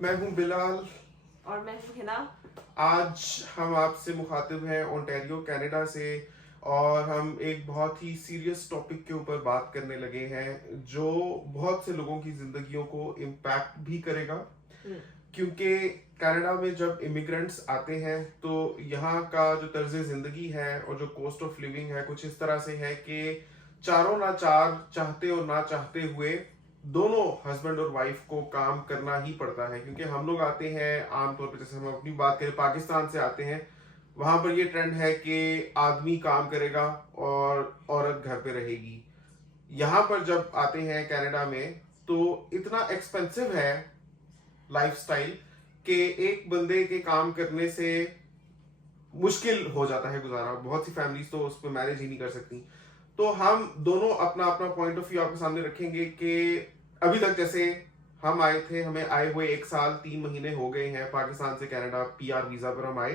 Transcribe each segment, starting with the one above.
मैं हूं बिलाल। और मैं हूं हिना। आज हम आपसे मुखातिब हैं ओंटारियो कनाडा से, और हम एक बहुत ही सीरियस टॉपिक के ऊपर बात करने लगे हैं जो बहुत से लोगों की जिंदगियों को इम्पैक्ट भी करेगा। क्योंकि कनाडा में जब इमिग्रेंट्स आते हैं तो यहाँ का जो तर्ज जिंदगी है और जो कॉस्ट ऑफ लिविंग है कुछ इस तरह से है कि चारों ना चार, चाहते और ना चाहते हुए, दोनों हस्बैंड और वाइफ को काम करना ही पड़ता है। क्योंकि हम लोग आते हैं आमतौर पर, जैसे हम अपनी बात करें पाकिस्तान से आते हैं, वहां पर ये ट्रेंड है कि आदमी काम करेगा और औरत घर पे रहेगी। यहाँ पर जब आते हैं कनाडा में तो इतना एक्सपेंसिव है लाइफस्टाइल कि एक बंदे के काम करने से मुश्किल हो जाता है गुजारा। बहुत सी फैमिलीज तो उस पर मैनेज ही नहीं कर सकती। तो हम दोनों अपना अपना पॉइंट ऑफ व्यू आपके सामने रखेंगे कि अभी तक जैसे हम आए थे, हमें आए हुए 1 साल 3 महीने हो गए हैं पाकिस्तान से कनाडा, पीआर वीजा पर हम आए।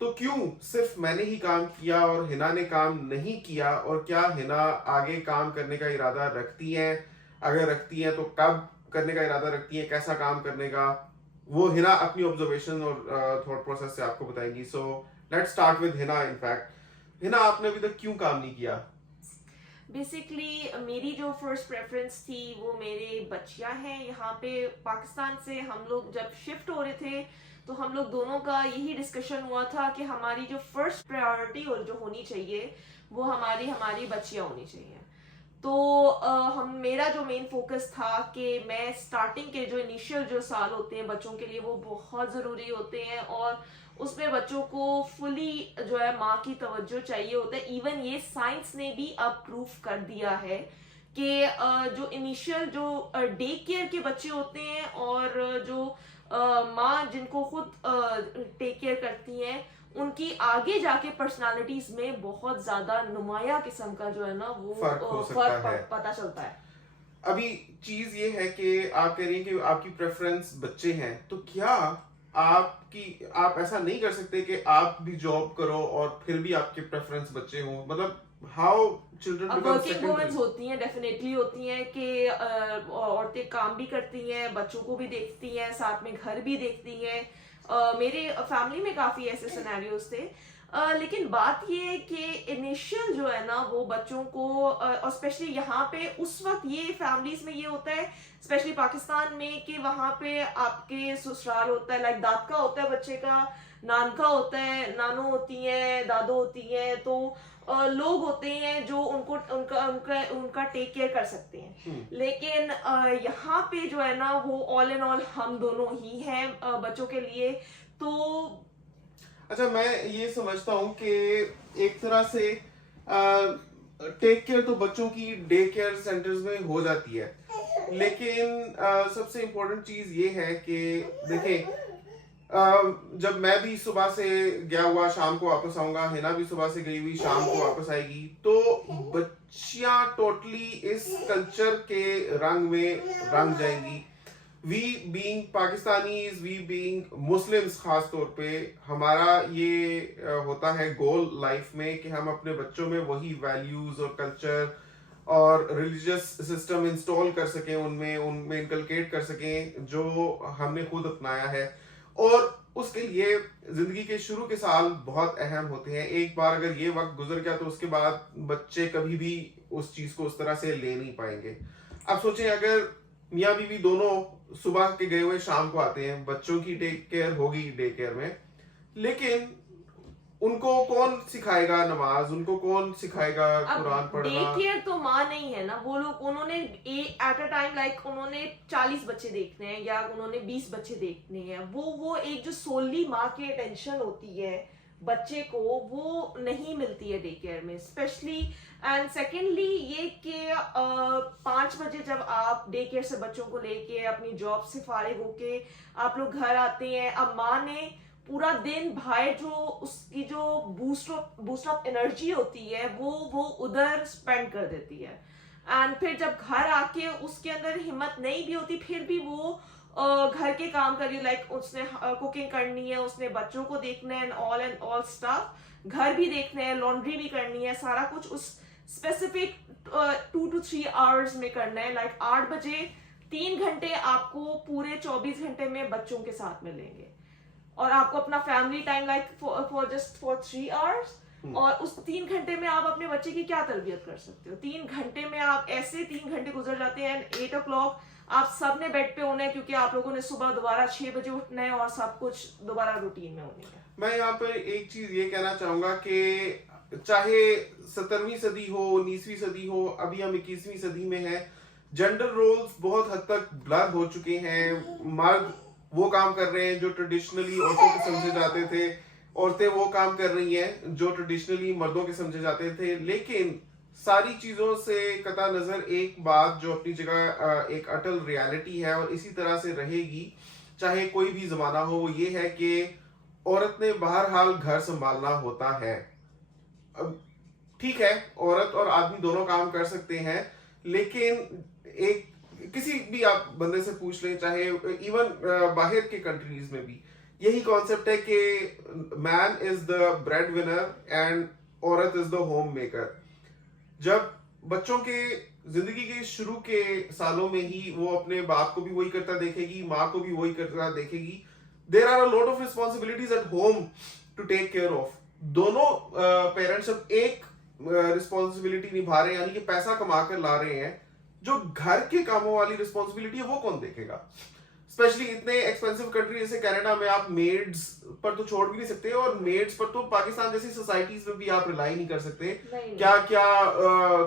तो क्यों सिर्फ मैंने ही काम किया और हिना ने काम नहीं किया, और क्या हिना आगे काम करने का इरादा रखती है? अगर रखती है तो कब करने का इरादा रखती है, कैसा काम करने का, वो हिना अपनी ऑब्जर्वेशन और थॉट प्रोसेस से आपको बताएंगी। So let's start with Hina. In fact Hina, आपने अभी तक क्यों काम नहीं किया? बेसिकली मेरी जो फर्स्ट प्रेफरेंस थी वो मेरे बच्चियां हैं। यहाँ पे पाकिस्तान से हम लोग जब शिफ्ट हो रहे थे तो हम लोग दोनों का यही डिस्कशन हुआ था कि हमारी जो फर्स्ट प्रायोरिटी और जो होनी चाहिए वो हमारी हमारी बच्चियां होनी चाहिए। तो हम मेरा जो मेन फोकस था कि मैं स्टार्टिंग के जो इनिशियल जो साल होते हैं बच्चों के लिए वो बहुत ज़रूरी होते हैं, और उसमें बच्चों को फुली जो है माँ की तवज्जो चाहिए होता है। इवन ये साइंस ने भी अब प्रूफ कर दिया है कि जो इनिशियल जो डे केयर के बच्चे होते हैं और जो माँ जिनको खुद टेक केयर करती हैं उनकी आगे जाके पर्सनालिटीज में बहुत ज्यादा नुमाया किस्म का जो है ना वो फर्क हो सकता है। पता चलता है। अभी चीज ये है कि आप कह रही हैं कि आपकी प्रेफरेंस बच्चे हैं, तो क्या आप ऐसा नहीं कर सकते कि आप भी जॉब करो और फिर भी आपके प्रेफरेंस बच्चे हों? मतलब how children become working secondary? Women's होती हैं, डेफिनेटली होती हैं कि औरतें काम भी करती हैं, बच्चों को भी देखती हैं, साथ में घर भी देखती हैं। मेरे फैमिली में काफी ऐसे सिनेरियोज थे। लेकिन बात ये है कि इनिशियल जो है ना वो बच्चों को और स्पेशली यहाँ पे उस वक्त ये फैमिलीज में ये होता है, स्पेशली पाकिस्तान में, कि वहाँ पे आपके ससुराल होता है, लाइक दादका होता है बच्चे का, नानका होता है, नानो होती है, दादो होती है। तो लोग होते हैं जो उनको उनका उनका उनका टेक केयर कर सकते हैं। लेकिन यहाँ पे जो है ना वो ऑल इन ऑल हम दोनों ही हैं बच्चों के लिए। तो अच्छा, मैं ये समझता हूँ कि एक तरह से टेक केयर तो बच्चों की डे केयर सेंटर्स में हो जाती है, लेकिन सबसे इम्पोर्टेंट चीज ये है कि देखें, जब मैं भी सुबह से गया हुआ शाम को वापस आऊंगा, हिना भी सुबह से गई हुई शाम को वापस आएगी, तो बच्चियां टोटली इस कल्चर के रंग में रंग जाएंगी। We being Pakistanis, we being Muslims, खास तौर पे हमारा ये होता है गोल लाइफ में कि हम अपने बच्चों में वही वैल्यूज और कल्चर और रिलीजियस सिस्टम इंस्टॉल कर सकें, उनमें उनमें इनकलकेट कर सकें जो हमने खुद अपनाया है। और उसके लिए जिंदगी के शुरू के साल बहुत अहम होते हैं। एक बार अगर ये वक्त गुजर गया तो उसके बाद बच्चे कभी भी उस चीज को उस तरह से ले नहीं पाएंगे। अब सोचें, अगर मियाँ बीवी दोनों सुबह के गए हुए शाम को आते हैं, बच्चों की टेक केयर होगी डे केयर में, लेकिन उनको कौन सिखाएगा नमाज, उनको कौन सिखाएगा कुरान पढ़ना? डे केयर तो माँ नहीं है ना, वो लोग उन्होंने एट अ टाइम लाइक उन्होंने 40 बच्चे देखने हैं या उन्होंने 20 बच्चे देखने हैं। वो एक जो सोली माँ की अटेंशन होती है बच्चे को वो नहीं मिलती है डे केयर में स्पेशली। एंड सेकेंडली ये कि 5 बजे जब आप डे केयर से बच्चों को लेके अपनी जॉब से फारिग होके आप लोग घर आते हैं, अब माँ ने पूरा दिन भाई जो उसकी जो बूस्ट ऑफ एनर्जी होती है वो उधर स्पेंड कर देती है। एंड फिर जब घर आके उसके अंदर हिम्मत नहीं भी होती फिर भी वो घर के काम कर रही है, लाइक उसने कुकिंग करनी है, उसने बच्चों को देखना है एंड ऑल स्टफ, घर भी देखना है, लॉन्ड्री भी करनी है, सारा कुछ उस स्पेसिफिक 2 to 3 आवर्स में करना है। लाइक 8 बजे 3 घंटे आपको पूरे 24 घंटे में बच्चों के साथ मिलेंगे, और आपको अपना family time like for just for 3 hours, और उस 3 घंटे में आप अपने बच्चे की क्या तरबियत कर सकते हो? 3 घंटे में आप ऐसे 3 घंटे गुजर जाते हैं, 8 o'clock आप सब ने बेड पे होना है, क्योंकि आप लोगों ने सुबह दोबारा 6 बजे उठना है और सब कुछ दोबारा रूटीन में होने है। मैं यहाँ पर एक चीज ये कहना चाहूंगा कि चाहे 17वीं सदी हो, 19वीं सदी हो, अभी हम 21वीं सदी में हैं, जेंडर रोल्स बहुत हद तक ब्लर हो चुके हैं। मर्द वो काम कर रहे हैं जो ट्रेडिशनली औरतों के समझे जाते थे, औरतें वो काम कर रही हैं जो ट्रेडिशनली मर्दों के समझे जाते थे। लेकिन सारी चीजों से कता नजर एक बात जो अपनी जगह एक अटल रियलिटी है और इसी तरह से रहेगी चाहे कोई भी जमाना हो, वो ये है कि औरत ने बहरहाल घर संभालना होता है। अब ठीक है, औरत और आदमी दोनों काम कर सकते हैं, लेकिन एक किसी भी आप बंदे से पूछ लें, चाहे इवन बाहर के कंट्रीज में भी यही कॉन्सेप्ट है कि man is the bread winner and औरत इज द होम मेकर। जब बच्चों के जिंदगी के शुरू के सालों में ही वो अपने बाप को भी वही करता देखेगी, माँ को भी वही करता देखेगी। There are a lot of responsibilities at home to take care of. दोनों पेरेंट्स अब एक रिस्पॉन्सिबिलिटी निभा रहे हैं, यानी कि पैसा कमा कर ला रहे हैं। जो घर के कामों वाली रिस्पॉन्सिबिलिटी है वो कौन देखेगा? स्पेशली इतने एक्सपेंसिव कंट्री जैसे कनाडा में आप मेड्स पर तो छोड़ भी नहीं सकते, और मेड्स पर तो पाकिस्तान जैसी सोसाइटीज में भी आप रिलाई नहीं कर सकते। क्या क्या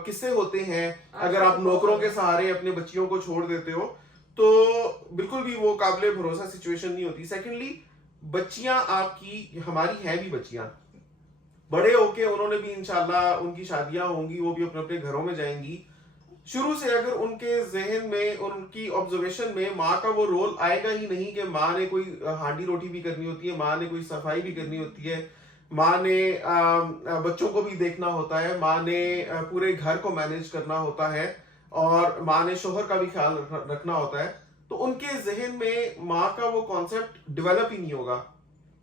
किस्से होते हैं अगर आप नौकरों के सहारे अपने बच्चियों को छोड़ देते हो, तो बिल्कुल भी वो काबिले भरोसा सिचुएशन नहीं होती। सेकेंडली, बच्चियां आपकी हमारी हैं भी बच्चियां, बड़े होके उन्होंने भी इंशाल्लाह उनकी शादियां होंगी, वो भी अपने अपने घरों में जाएंगी। शुरू से अगर उनके जहन में और उनकी ऑब्जर्वेशन में माँ का वो रोल आएगा ही नहीं कि माँ ने कोई हांडी रोटी भी करनी होती है, माँ ने कोई सफाई भी करनी होती है, माँ ने बच्चों को भी देखना होता है, माँ ने पूरे घर को मैनेज करना होता है, और माँ ने शोहर का भी ख्याल रखना होता है, तो उनके जहन में माँ का वो कॉन्सेप्ट डेवलप ही नहीं होगा।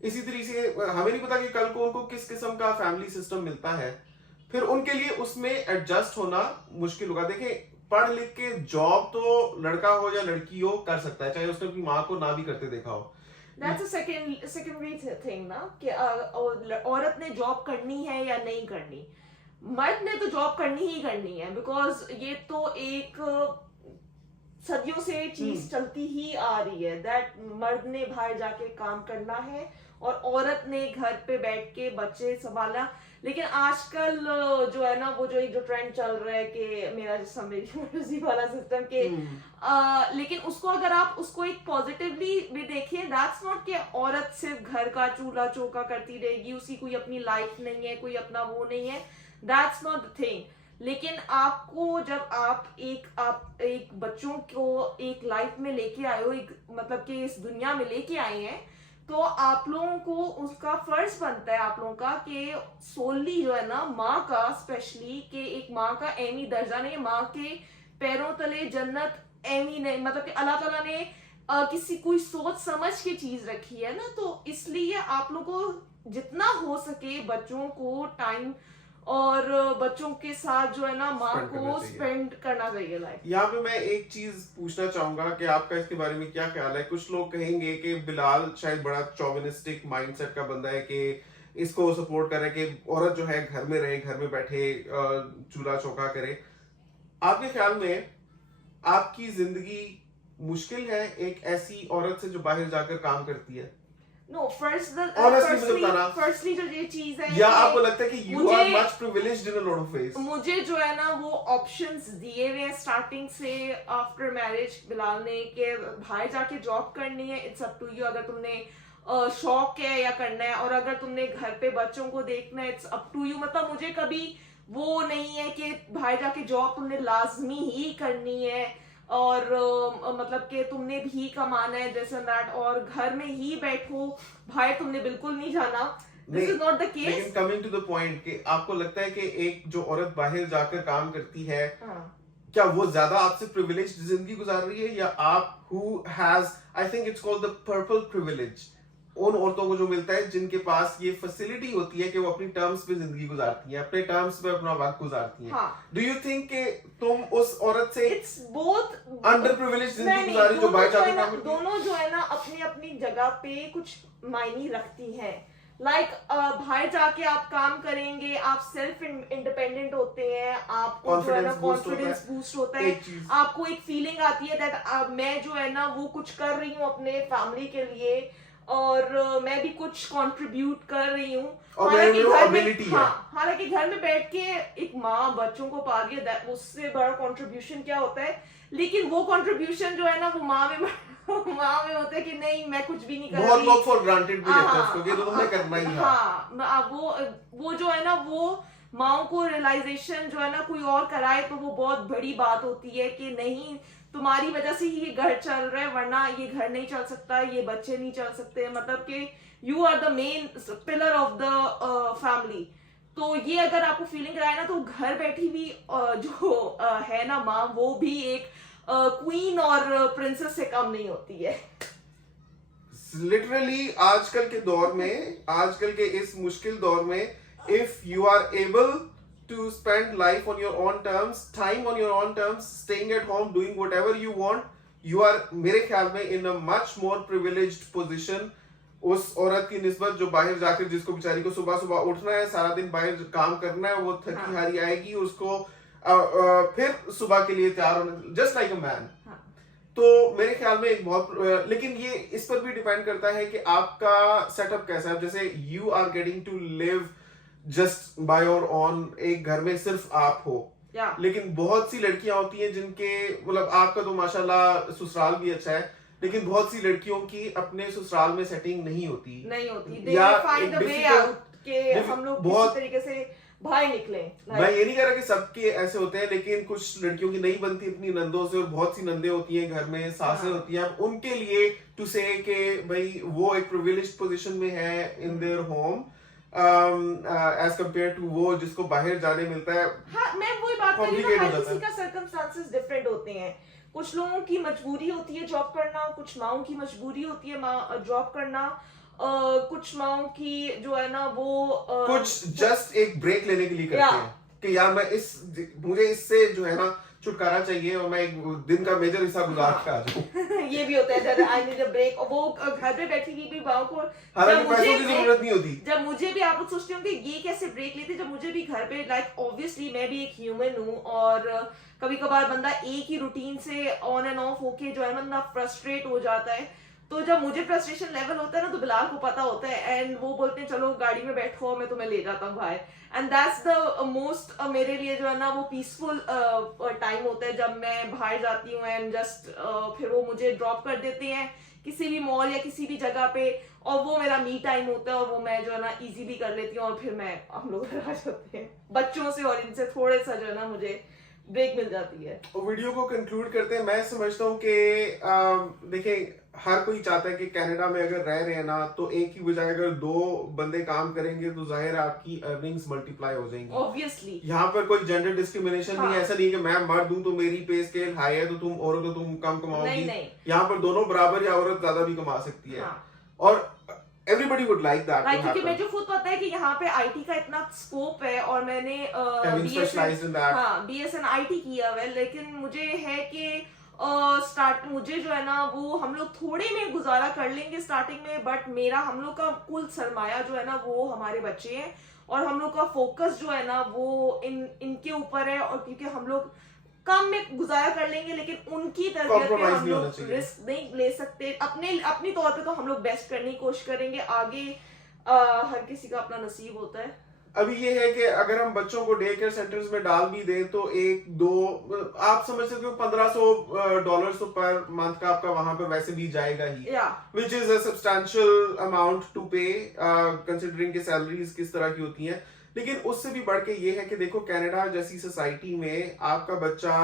इसी तरीके से हमें नहीं पता कि कल को उनको किस किस्म का फैमिली सिस्टम मिलता है, फिर उनके लिए उसमें एडजस्ट होना मुश्किल होगा। देखें, पढ़ लिख के जॉब तो लड़का हो या लड़की हो कर सकता है, चाहे उसने अपनी माँ को ना भी करते देखा हो। That's a secondary thing ना, कि औरत ने जॉब करनी है या नहीं करनी। मर्द ने तो जॉब करनी ही करनी है, बिकॉज ये तो एक सदियों से चीज चलती ही आ रही है दैट मर्द ने बाहर जाके काम करना है और औरत ने घर पे बैठ के बच्चे संभाला। लेकिन आजकल जो है ना, वो जो एक जो ट्रेंड चल रहा है कि मेरा जिसम मेरी मर्जी वाला सिस्टम के, लेकिन उसको अगर आप उसको एक पॉजिटिवली भी देखें, दैट्स नॉट कि औरत सिर्फ घर का चूल्हा चौका करती रहेगी, उसकी कोई अपनी लाइफ नहीं है, कोई अपना वो नहीं है, दैट्स नॉट द थिंग। लेकिन आपको जब आप एक बच्चों को एक लाइफ में लेके आए हो, एक मतलब कि इस दुनिया में लेके आए हैं, तो आप लोगों को उसका फर्ज बनता है आप लोगों का कि सोली जो है ना माँ का, स्पेशली कि एक माँ का एमी दर्जा नहीं, माँ के पैरों तले जन्नत एमी नहीं, मतलब कि अल्लाह ताला ने किसी कोई सोच समझ के चीज रखी है ना, तो इसलिए आप लोगों को जितना हो सके बच्चों को टाइम और बच्चों के साथ जो है ना माँ को स्पेंड करना चाहिए लाइफ। यहाँ पे मैं एक चीज पूछना चाहूंगा कि आपका इसके बारे में क्या ख्याल है। कुछ लोग कहेंगे कि बिलाल शायद बड़ा चौविनिस्टिक माइंडसेट का बंदा है कि इसको सपोर्ट कर रहा है कि औरत जो है घर में रहे, घर में बैठे चूल्हा चौका करे। आपके ख्याल में आपकी जिंदगी मुश्किल है एक ऐसी औरत से जो बाहर जाकर काम करती है? No, firstly जो ये चीज है, या आपको लगता है कि you are much privileged in a lot of ways? मुझे जो है ना वो ऑप्शंस दिए हुए हैं स्टार्टिंग से आफ्टर मैरिज बिलाल ने कि बाहर जाके जॉब करनी है, इट्स अप टू यू। अगर तुमने शौक है या करना है, और अगर तुमने घर पे बच्चों को देखना है, इट्स अप टू यू। मतलब मुझे कभी वो नहीं है कि बाहर जाके जॉब तुमने लाजमी ही करनी है और मतलब कि तुमने भी कमाना है जैसे दैट, और घर में ही बैठो, भाई तुमने बिल्कुल नहीं जाना। This is not the case. लेकिन कमिंग टू द पॉइंट कि आपको लगता है कि एक जो औरत बाहर जाकर काम करती है, क्या वो ज्यादा आपसे प्रिविलेज्ड जिंदगी गुजार रही है, या आप who has, I think it's called the purple privilege, उन औरतों को जो मिलता है जिनके पास ये फैसिलिटी होती है कि वो अपनी टर्म्स पे जिंदगी गुजारती हैं, अपने टर्म्स पे अपना वक्त गुजारती हैं। हाँ। डू यू थिंक कि तुम उस औरत से इट्स बोथ अंडर प्रिविलेज जिंदगी गुजारी जो बाहर जाके काम करती है? दोनों जो है ना अपनी अपनी जगह पे कुछ मायने रखती हैं। लाइक बाहर जाके आप काम करेंगे, आप सेल्फ इंडिपेंडेंट होते हैं, आपको जो है ना कॉन्फिडेंस बूस्ट होता है, आपको एक फीलिंग आती है दैट मैं जो है ना वो कुछ कर रही हूँ अपने फैमिली के लिए, और मैं भी कुछ कंट्रीब्यूट कर रही हूँ। हालांकि घर में बैठ के एक माँ बच्चों को पा रही है, उससे बड़ा कंट्रीब्यूशन क्या होता है, लेकिन वो कंट्रीब्यूशन जो है ना वो माँ में होता है कि नहीं मैं कुछ भी नहीं कर रही। बहुत लोग फॉर ग्रांटेड भी लेते हैं उसको कि तो तुमने करना ही है। हाँ, वो जो है ना वो माओ को रियलाइजेशन जो है ना कोई और कराए तो वो बहुत बड़ी बात होती है कि नहीं तुम्हारी वजह से ही ये घर चल रहा है, वरना ये घर नहीं चल सकता, ये बच्चे नहीं चल सकते, मतलब कि you are the main pillar of the family. तो ये अगर आपको फीलिंग कराए ना तो घर बैठी भी जो है ना माँ वो भी एक क्वीन और प्रिंसेस से कम नहीं होती है। लिटरली आजकल के दौर में, आजकल के इस मुश्किल दौर में, if you are able to spend life on your own terms, time on your own terms, staying at home, doing whatever you want, you are मेरे ख्याल में in a much more privileged position उस औरत की निस्बत जो बाहर जाकर, जिसको बेचारी को सुबह सुबह उठना है, सारा दिन बाहर काम करना है, वो थकी हारी आएगी, उसको फिर सुबह के लिए तैयार होना, जस्ट लाइक अ मैन। तो मेरे ख्याल में एक बहुत, लेकिन ये इस पर भी डिपेंड करता है कि आपका सेटअप कैसा है। जैसे you are getting to live just by your own, एक घर में सिर्फ आप हो, लेकिन बहुत सी लड़कियां होती हैं जिनके, मतलब आपका तो माशाल्लाह ससुराल भी अच्छा है, लेकिन बहुत सी लड़कियों की अपने ससुराल में सेटिंग नहीं होती या फाइंड अ वे आउट के हम लोग किसी तरीके से बाहर निकले। मैं ये नहीं कह रहा कि सबके ऐसे होते हैं, लेकिन कुछ लड़कियों की नहीं बनती अपनी नंदों से, और बहुत सी नंदे होती हैं घर में, सासें होती हैं, उनके लिए टू से कि भाई वो एक प्रिविलेज्ड पोजीशन में है in their home as compare to वो जिसको बाहर जाने मिलता है। हाँ, मैं वही बात कर रही हूँ, हर किसी का सर्कमस्टांसेस डिफरेंट होते हैं। कुछ लोगों की मजबूरी होती है जॉब करना, कुछ माओं की मजबूरी होती है जॉब करना, कुछ माओं की जो है ना वो कुछ जस्ट एक ब्रेक लेने के लिए करते हैं कि यार मुझे इससे जो है ना छुटकारा चाहिए और मैं एक दिन का मेजर हिस्सा गुजार के आ जाऊं। ये भी होता है, आई नीड अ ब्रेक। और वो घर पे बैठी हुई भी माओं को हालांकि पैसों की जरूरत नहीं होती। जब मुझे भी, आप लोग सोचते होंगे ये कैसे ब्रेक लेते, जब मुझे भी घर पे, लाइक ऑब्वियसली मैं भी एक ह्यूमन हूँ, और कभी कभार बंदा एक ही रूटीन से ऑन एंड ऑफ होके जो है बंदा फ्रस्ट्रेट हो जाता है। तो जब मुझे फ्रस्ट्रेशन लेवल होता है ना तो बिलाल को पता होता है, एंड वो बोलते हैं चलो गाड़ी में बैठो, मैं तुम्हें ले जाता हूँ बाहर, एंड दैट्स द मोस्ट मेरे लिए जो है ना वो पीसफुल टाइम होता है जब मैं बाहर जाती हूँ, एंड जस्ट फिर वो मुझे ड्रॉप कर देते हैं किसी भी मॉल या किसी भी जगह पे, और वो मेरा मी टाइम होता है, और वो मैं जो है ना इजीली कर लेती हूँ, और फिर मैं हम लोग घर आ जाते हैं बच्चों से, और इनसे थोड़े सा जो है ना मुझे ब्रेक मिल जाती है। वीडियो को कंक्लूड करते हैं। मैं समझता हूँ कि देखें, हर कोई चाहता है कि कनाडा में अगर रह रहे हैं ना तो एक ही बजाय अगर दो बंदे काम करेंगे तो जाहिर है आपकी अर्निंग्स मल्टीप्लाई हो जाएंगी। ऑब्वियसली यहाँ पर कोई जेंडर डिस्क्रिमिनेशन नहीं है। ऐसा नहीं है कि मैं मर्द हूँ तो मेरी पे स्केल हाई है तो तुम औरत हो तुम कम कमाओगी। यहाँ पर दोनों बराबर, या औरत ज्यादा भी कमा सकती है, और everybody would like that to happen. क्योंकि मुझे खुद पता है कि यहाँ पे आईटी का इतना स्कोप है, और मैंने BSN IT किया हुआ है, लेकिन मुझे है कि मुझे जो है ना वो हम लोग थोड़े में गुजारा कर लेंगे स्टार्टिंग में, बट हम लोग का कुल सरमाया जो है ना वो हमारे बच्चे हैं, और हम लोग का फोकस जो है ना वो इनके ऊपर है, और क्योंकि हम लोग कम में गुजारा कर लेंगे, लेकिन उनकी तरबियत पे हम लोग रिस्क नहीं ले सकते। अपनी तौर पे तो हम लोग बेस्ट करने की कोशिश करेंगे, आगे हर किसी का अपना नसीब होता है। अभी ये है कि अगर हम बच्चों को डे केयर सेंटर्स में डाल भी दें तो आप समझ सकते हो $1,500 तो पर मंथ का आपका वहां पे वैसे भी जाएगा ही, which is a substantial amount to pay considering कि सैलरीज किस तरह की होती हैं। लेकिन उससे भी बढ़ के ये है कि देखो, कनाडा जैसी सोसाइटी में आपका बच्चा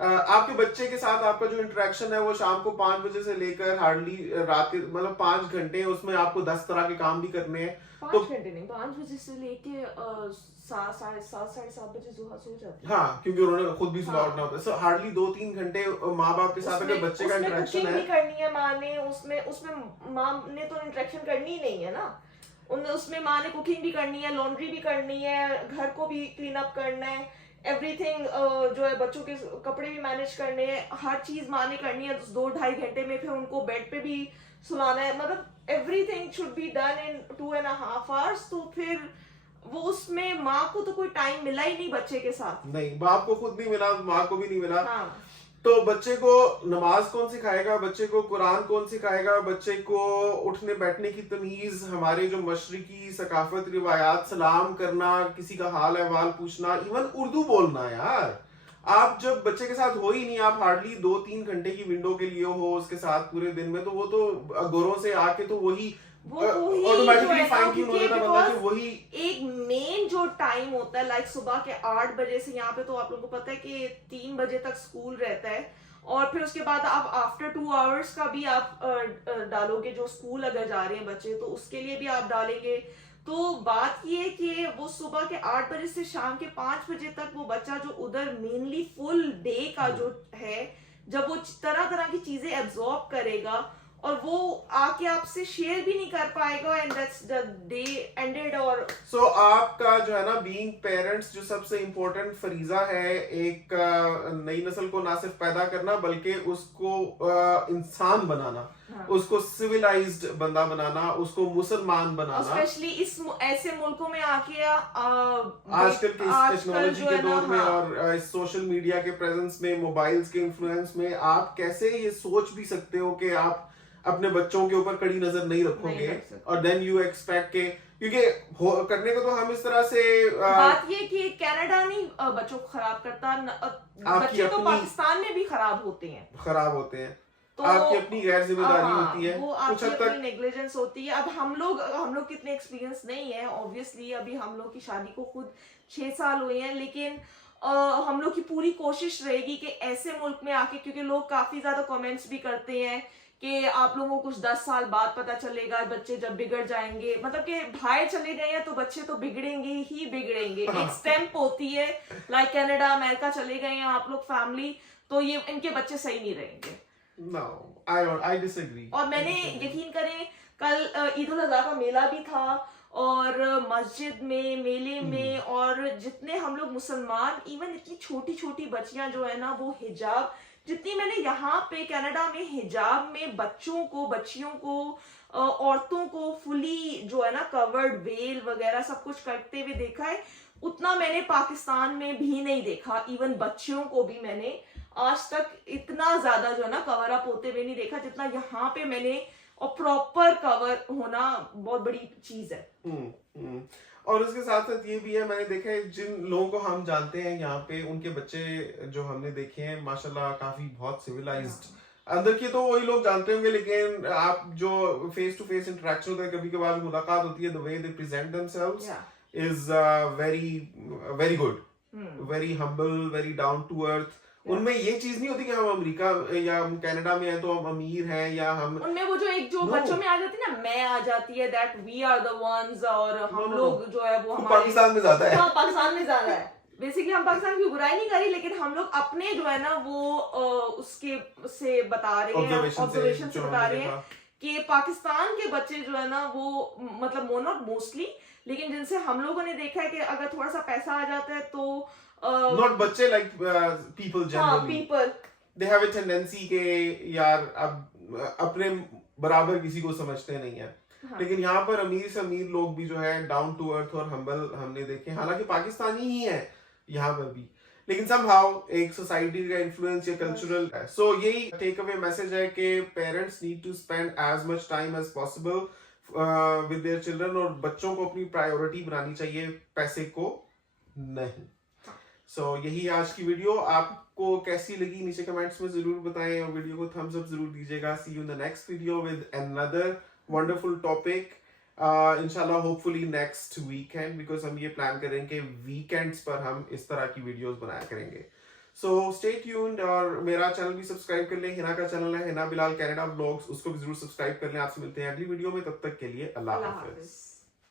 आपके बच्चे के साथ आपका जो इंटरेक्शन है वो शाम को 5 बजे से लेकर हार्डली रात के मतलब 5 घंटे, उसमें आपको 10 तरह के काम भी करने हैं। तो 5 घंटे नहीं, 5 बजे से लेके 7, 7:30 बजे सुबह सो जाती है। हाँ, क्योंकि उन्होंने खुद भी सुबह उठना हाँ, होता है, सो हार्डली 2-3 घंटे माँ बाप के साथ अगर उसमें बच्चे का उसमें इंटरेक्शन कुकिंग है। भी करनी है माँ ने, उसमें उसमें माँ ने तो इंटरेक्शन करनी ही नहीं है ना। उसमें माँ ने कुकिंग भी करनी है, लॉन्ड्री भी करनी है, घर को भी क्लीन अप करना है, एवरीथिंग जो है बच्चों के कपड़े भी मैनेज करने हैं, हर चीज माँ ने करनी है। 2-2.5 घंटे में फिर उनको बेड पे भी सुलाना है, मतलब everything should be done in 2.5 hours। तो फिर वो उसमें माँ को तो कोई टाइम मिला ही नहीं बच्चे के साथ। नहीं, बाप को खुद नहीं मिला, माँ को भी नहीं मिला। हाँ, तो बच्चे को नमाज कौन सिखाएगा, बच्चे को कुरान कौन सिखाएगा, बच्चे को उठने बैठने की तमीज, हमारे जो मशरिकी सकाफत रिवायात, सलाम करना, किसी का हाल अहवाल पूछना, इवन उर्दू बोलना। यार आप जब बच्चे के साथ हो ही नहीं, आप हार्डली 2-3 घंटे की विंडो के लिए हो उसके साथ पूरे दिन में, तो वो तो गोरों से आके तो वही वो वही जो ऑटोमेटिकली है ना, फाइन ट्यून हो क्योंकि जाता है बंदा कि बिकॉज वही। एक मेन जो टाइम होता है लाइक सुबह के 8 बजे से, यहाँ पे तो आप लोगों को पता है कि 3 बजे तक स्कूल रहता है, और फिर उसके बाद आप आफ्टर 2 hours का भी आप डालोगे, जो स्कूल अगर जा रहे हैं बच्चे तो उसके लिए भी आप डालेंगे। तो बात ये है कि वो सुबह के 8 बजे से शाम के 5 बजे तक वो बच्चा जो उधर मेनली फुल डे का जो है, जब वो तरह तरह की चीजें एब्जॉर्ब करेगा और वो आके आपसे शेयर भी नहीं कर पाएगा, and that's the day ended. और सो आपका जो है ना बीइंग पेरेंट्स, जो सबसे इम्पोर्टेंट फरीजा है एक नई नस्ल को ना सिर्फ पैदा करना बल्कि उसको इंसान बनाना, हाँ, उसको सिविलाइज्ड बंदा बनाना, उसको मुसलमान बनाना। स्पेशली इस ऐसे मुल्कों में आके आजकल के इस आजकल टेक्नोलॉजी जो के है ना, दौर में हाँ, और इस सोशल मीडिया के प्रेजेंस में, मोबाइल्स के इन्फ्लुएंस में, आप कैसे ये सोच भी सकते हो कि आप अपने बच्चों के ऊपर कड़ी नजर नहीं नहीं रखोगे, रख सकते। और देन यू एक्सपेक्ट के, क्योंकि करने को तो हम इस तरह से बात ये कि कनाडा नहीं बच्चों को खराब करता, आपकी बच्चे तो अपनी पाकिस्तान में भी खराब होते हैं। खराब होते हैं, तो आपकी अपनी गैर जिम्मेदारी हाँ, होती है वो कुछ आपकी हद अपनी तक। नेग्लिजेंस होती है। अब हम लोग कितने एक्सपीरियंस नहीं है ऑब्वियसली, अभी हम लोग की शादी को खुद 6 साल हुए हैं, लेकिन हम लोग की पूरी कोशिश रहेगी कि ऐसे मुल्क में आके, क्योंकि लोग काफी ज्यादा कमेंट्स भी करते हैं कि आप लोगों को कुछ 10 साल बाद पता चलेगा बच्चे जब बिगड़ जाएंगे, मतलब कि बाहर चले गए हैं तो बच्चे तो बिगड़ेंगे ही बिगड़ेंगे। एक स्टेम्प होती है, लाइक कनाडा अमेरिका चले गए हैं आप लोग फैमिली, तो ये इनके बच्चे सही नहीं रहेंगे। No, I disagree. और मैंने यकीन करें, कल ईद उल अजहा का मेला भी था, और मस्जिद में मेले में, और जितने हम लोग मुसलमान, इवन इतनी छोटी छोटी बच्चियां जो है ना वो हिजाब, जितनी मैंने यहाँ पे कनाडा में हिजाब में बच्चों को, बच्चियों को, औरतों को फुली जो है ना कवर्ड वेल वगैरह सब कुछ करते हुए देखा है, उतना मैंने पाकिस्तान में भी नहीं देखा। इवन बच्चियों को भी मैंने आज तक इतना ज्यादा जो है ना कवर अप होते हुए नहीं देखा जितना यहाँ पे मैंने, और प्रॉपर कवर होना बहुत बड़ी चीज है। हम्म। और उसके साथ साथ ये भी है, मैंने देखा है जिन लोगों को हम जानते हैं यहाँ पे, उनके बच्चे जो हमने देखे हैं माशाल्लाह काफी बहुत सिविलाइज्ड, अंदर की तो वही लोग जानते होंगे, लेकिन आप जो फेस टू फेस इंटरेक्शन होता है, कभी कभार मुलाकात होती है, the way they present themselves is very very good, very humble, very down to earth. उनमें ये चीज नहीं होती कि हम अमेरिका या हम कनाडा में हैं तो हम अमीर हैं, या हम, उनमें वो जो एक जो बच्चों में आ जाती है ना, मैं आ जाती है, that we are the ones, और हम लोग जो है वो हमारे पाकिस्तान में ज्यादा है। हाँ, पाकिस्तान में ज्यादा है। बेसिकली हम पाकिस्तान की बुराई नहीं करी, लेकिन हम लोग अपने जो है ना वो उसके से बता रहे हैं, ऑब्जर्वेशन से बता रहे हैं कि पाकिस्तान के बच्चे जो है ना वो, मतलब नॉट मोस्टली, लेकिन जिनसे हम लोगों ने देखा है कि अगर थोड़ा सा पैसा आ जाता है तो नॉट बच्चे, like people generally, people they have a tendency के यार अब अपने बराबर किसी को समझते नहीं है। हाँ, लेकिन यहाँ पर अमीर से अमीर लोग भी जो है डाउन टू अर्थ और हम्बल हमने देखे, हालांकि पाकिस्तानी ही है यहाँ पर भी, लेकिन समहाउ एक सोसाइटी का इन्फ्लुएंस या कल्चरल है। सो यही टेक अवे मैसेज है कि parents need to spend as much time as possible with their children, और बच्चों को अपनी प्रायोरिटी बनानी चाहिए, पैसे को नहीं। सो यही आज की वीडियो, आपको कैसी लगी नीचे कमेंट्स में जरूर बताएं, और वीडियो को थम्स अप जरूर दीजिएगा। See you in the next video with another wonderful topic, इंशाल्लाह होपफुली नेक्स्ट वीकेंड, बिकॉज हम ये प्लान करेंगे कि वीकेंड्स पर हम इस तरह की वीडियोस बनाया करेंगे। सो स्टे ट्यून्ड, और मेरा चैनल भी सब्सक्राइब कर लें। हिना का चैनल है हिना बिलाल कनाडा व्लॉग्स, उसको भी जरूर सब्सक्राइब कर लें। आपसे मिलते हैं अगली वीडियो में, तब तक के लिए अल्लाह अल्लाह हाफिज। हाफिज।